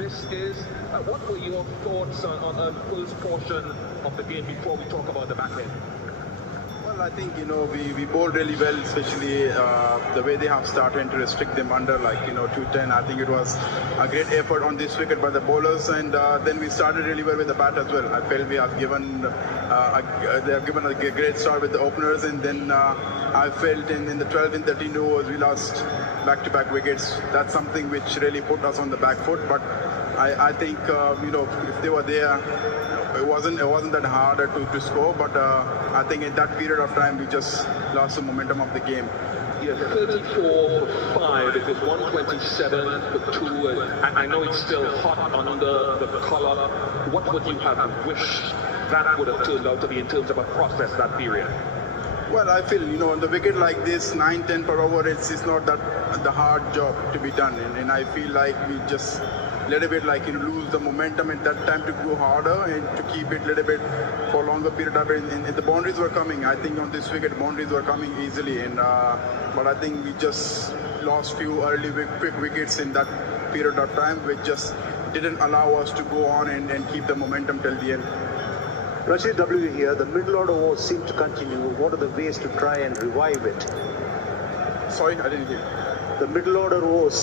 this is. What were your thoughts on the first portion of the game before we talk about the back end? Well, I think, we bowled really well, especially the way they have started to restrict them under, 210. I think it was a great effort on this wicket by the bowlers, and then we started really well with the bat as well. I felt we have given, they have given a great start with the openers, and then I felt in the 12 and 13 overs we lost back-to-back wickets. That's something which really put us on the back foot, but I think, if they were there, it wasn't that harder to score, but I think in that period of time we just lost the momentum of the game. Yeah, 34 for 5, it was 127 for 2, and I know it's still hot under the collar. What would you have wished that would have turned out to be in terms of a process that period? Well, I feel, on the wicket like this, 9-10 per over, it's not that the hard job to be done, and I feel like we just little bit lose the momentum at that time to go harder and to keep it a little bit for a longer period of time. And the boundaries were coming. I think on this wicket boundaries were coming easily, and but I think we just lost few early quick wickets in that period of time, which just didn't allow us to go on and keep the momentum till the end. Rashid W here. The middle order wars seem to continue. What are the ways to try and revive it? Sorry, I didn't hear. The middle order wars